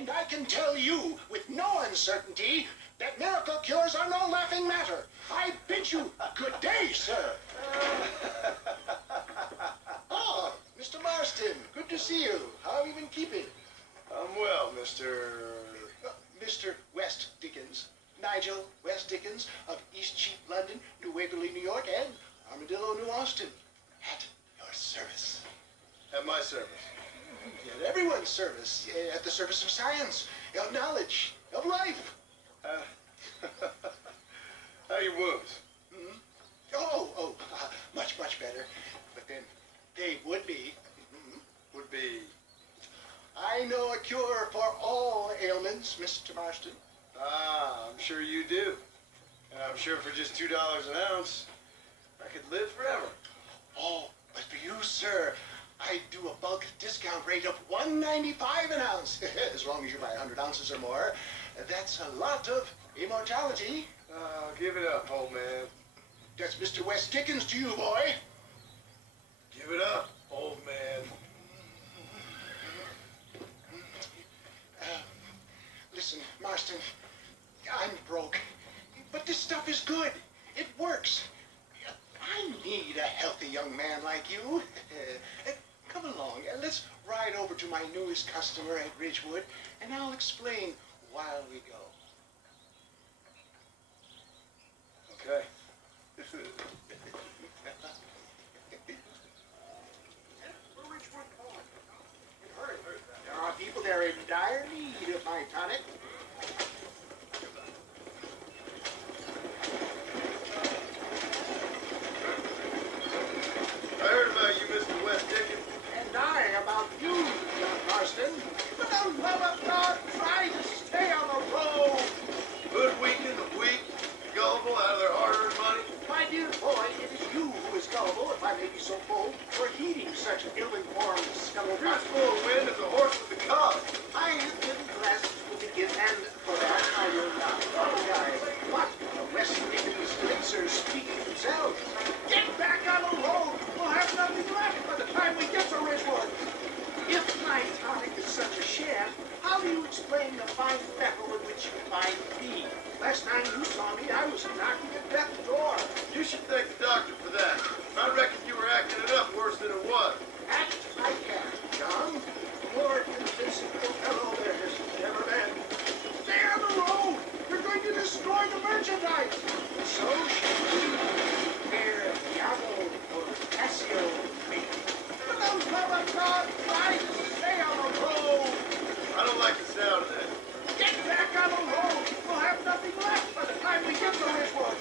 And I can tell you with no uncertainty that miracle cures are no laughing matter. I bid you good day, sir. Oh, Mr. Marston, good to see you. How have you been keeping? I'm well, Mr. Mr. West Dickens. Nigel West Dickens of Eastcheap, London, New Waverly, New York, and Armadillo, New Austin. At your service. At my service. At everyone's service. At the service of science, of knowledge, of life. How are your wounds? Much, much better. But then they would be. Would be. I know a cure for all ailments, Mr. Marston. Ah, I'm sure you do. And I'm sure for just $2 an ounce, I could live forever. Oh, but for you, sir, I do a bulk discount rate of $1.95 an ounce. As long as you buy 100 ounces or more. That's a lot of immortality. Give it up, old man. That's Mr. West Dickens to you, boy. Give it up, old man. Listen, Marston, I'm broke, but this stuff is good. It works. I need a healthy young man like you. Come along, let's ride over to my newest customer at Ridgewood, and I'll explain while we go. Okay. There are people there in dire need of my tonic. I heard about you, Mr. West Dickens. And I about you, John Marston. For the love of God, try to stay on the road. Hoodwinking the weak, gullible out of their hard-earned money. My dear boy, it is you who is gullible, if I may be so bold, for heeding such ill-informed You're scuttlebutt. as full of wind as a horse with the cub. I have given class to begin, and for that I will not apologize. But the West Dickens Spencer's speaking themselves. Get back on the road! We'll have nothing left by the time we get to Ridgewood. If my tonic is such a sham, how do you explain the fine fettle in which you find me? Last time you saw me, I was knocking at death's door. You should thank the doctor for that. I reckon you were acting it up worse than it was. Act I can, John. More convincing fellow there has never been. Stay on the road! You're going to destroy the merchandise! So shall you. Here, Diablo or Cassio, me. For the love of God, try to stay on the road! I don't like the sound of that. Get back on the road! We'll have nothing left by the time we get to Ridgewood.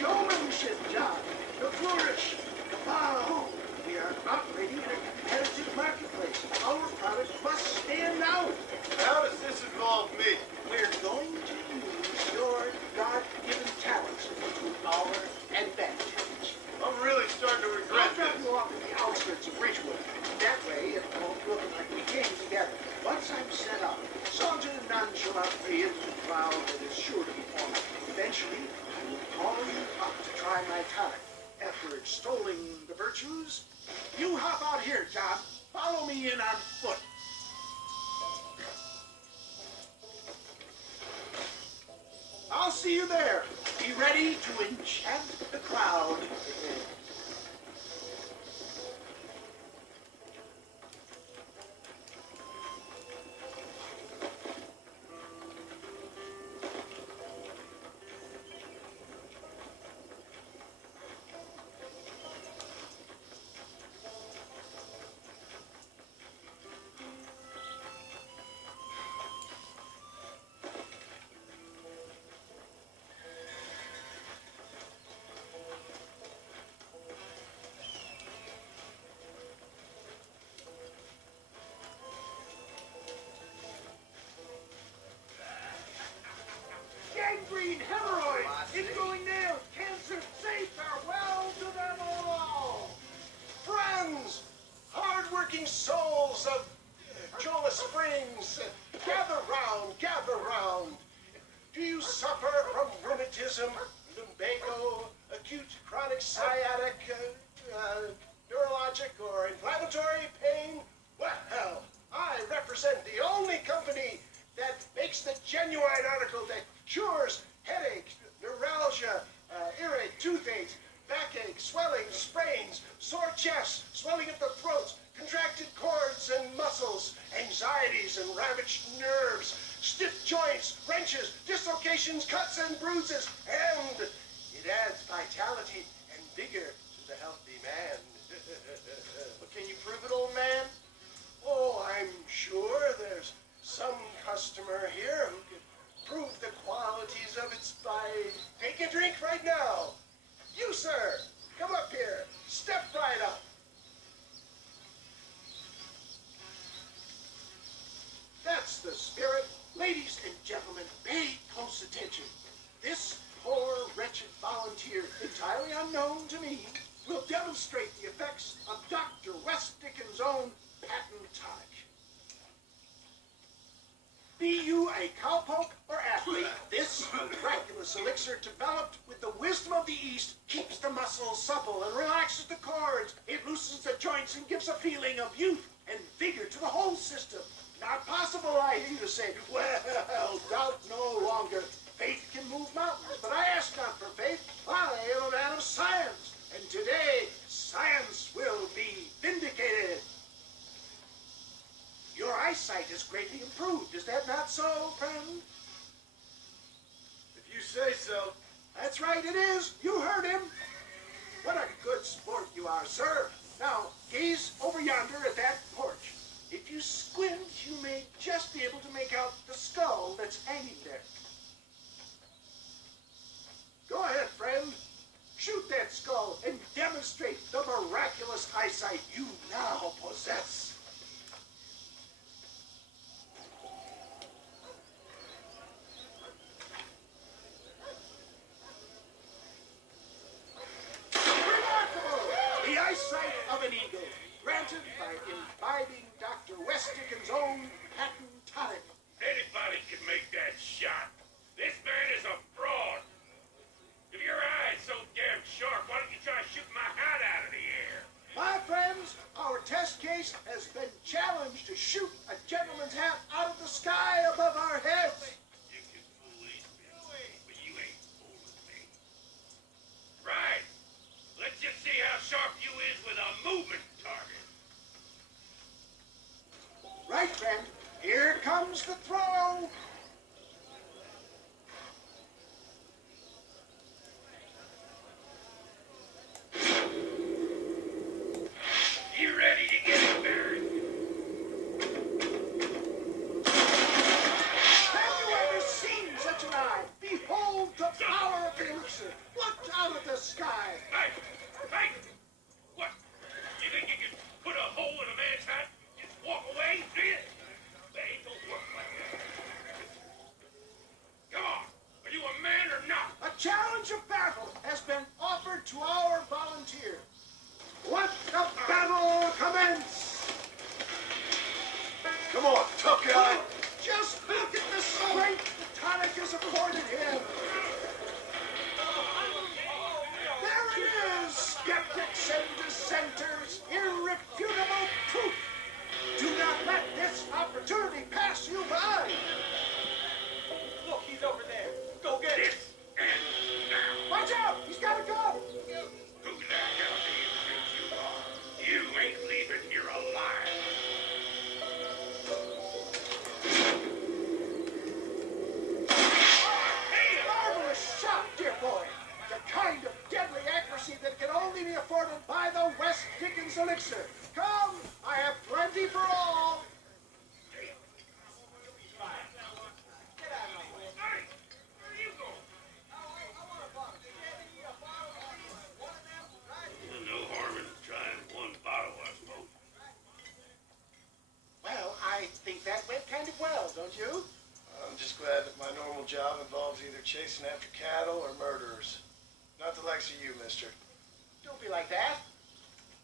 Showmanship, John. The flourish. The bow. We are operating in a competitive marketplace. Our product must stand out. How does this involve me? We're going to use your God-given talents to our advantage. I'm really starting to regret I'll drop this. you off at the outskirts of Ridgewood. That way, it won't look like we came together. Once I'm set up, saunter nonchalantly into the crowd that is sure to be forming. Eventually, I will call you up to try my tonic. After extolling the virtues, you hop out here, John. Follow me in on foot. I'll see you there. Be ready to enchant the crowd. Gangrene, hemorrhoids, ingrowing nails, cancer, say farewell to them all. Friends, hard-working souls of Jola Springs, gather round, gather round. Do you suffer from rheumatism, lumbago, acute chronic sciatic, neurologic, or inflammatory pain? Well, I represent the only company that makes the genuine article that cures headache, neuralgia, earache, toothache, backache, swelling, sprains, sore chests, swelling of the throats, contracted cords and muscles, anxieties and ravaged nerves, stiff joints, wrenches, dislocations, cuts and bruises, and it adds vitality and vigor to the healthy man. But can you prove it, old man? Oh, I'm sure there's some customer here who can prove the qualities of its by take a drink right now. You, sir, come up here. Step right up. That's the spirit. Ladies and gentlemen, pay close attention. This poor, wretched volunteer, entirely unknown to me, will demonstrate the effects of Dr. West Dickens' own patent tonic. Be you a cowpoke or athlete, this miraculous elixir developed with the wisdom of the East keeps the muscles supple and relaxes the cords. It loosens the joints and gives a feeling of youth and vigor to the whole system. Not possible, I hear you say. Well, doubt no longer. Faith can move mountains, but I ask not for faith. I am a man of science, and today science will be vindicated. Your eyesight is greatly improved. Is that not so, friend? If you say so. That's right, it is. You heard him. What a good sport you are, sir. Now, gaze over yonder at that porch. If you squint, you may just be able to make out the skull that's hanging there. Go ahead, friend. Shoot that skull and demonstrate the miraculous eyesight you now possess. Eyesight of an eagle, granted by imbibing Dr. West Dickens' own patent tonic. Anybody can make that shot. This man is a fraud. If your eye's so damn sharp, why don't you try shooting my hat out of the air? My friends, our test case has been challenged to shoot a gentleman's hat out of the sky above our heads. You can fool these men, but you ain't fooling me. Right. Let's just see how sharp you is with a movement target. Right, friend. Here comes the throw. You ready to get it, Barry? Have you ever seen such an eye? Behold the power of the elixir. Look out of the sky. Hey! Hey! What? You think you can put a hole in a man's hat and just walk away, do you? That ain't gonna work like that. Come on! Are you a man or not? A challenge of battle has been offered to our volunteer. Let the battle commence! Come on, tough guy. Just look at the strength the tonic has afforded him. There it is, skeptics and dissenters, irrefutable proof. Do not let this opportunity pass you by. Look, he's over there. Go get it. This ends now. Watch out, he's got a gun. Who the hell do you think you are? You ain't leaving here alive. Marvelous shot, dear boy. The kind of deadly accuracy that can only be afforded by the West Dickens elixir. Come, I have plenty for all. Hey, where you going? No harm in trying one bottle, I suppose. Well, I think that went kind of well, don't you? I'm just glad that my normal job involves either chasing after cattle or murderers. Not the likes of you, mister. Don't be like that.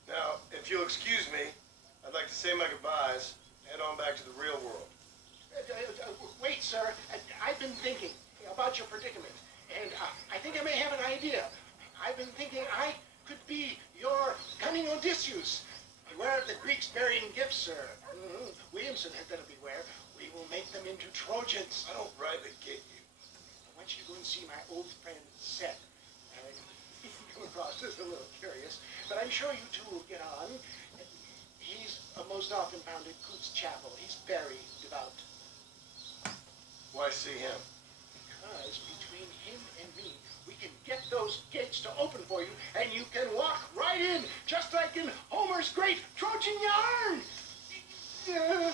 Now, if you'll excuse me, I'd like to say my goodbyes, head on back to the real world. Wait, sir. I've been thinking about your predicament, and I think I may have an idea. I've been thinking I could be your cunning Odysseus. Beware of the Greeks burying gifts, sir. Williamson had better beware. We will make them into Trojans. I don't rightly get you. I want you to go and see my old friend Seth. He can come across as a little curious, but I'm sure you two will get on. He's most often found at Coots Chapel. He's very devout. Why see him? Because between him and me, we can get those gates to open for you, and you can walk right in, just like in Homer's great Trojan yarn. Yeah.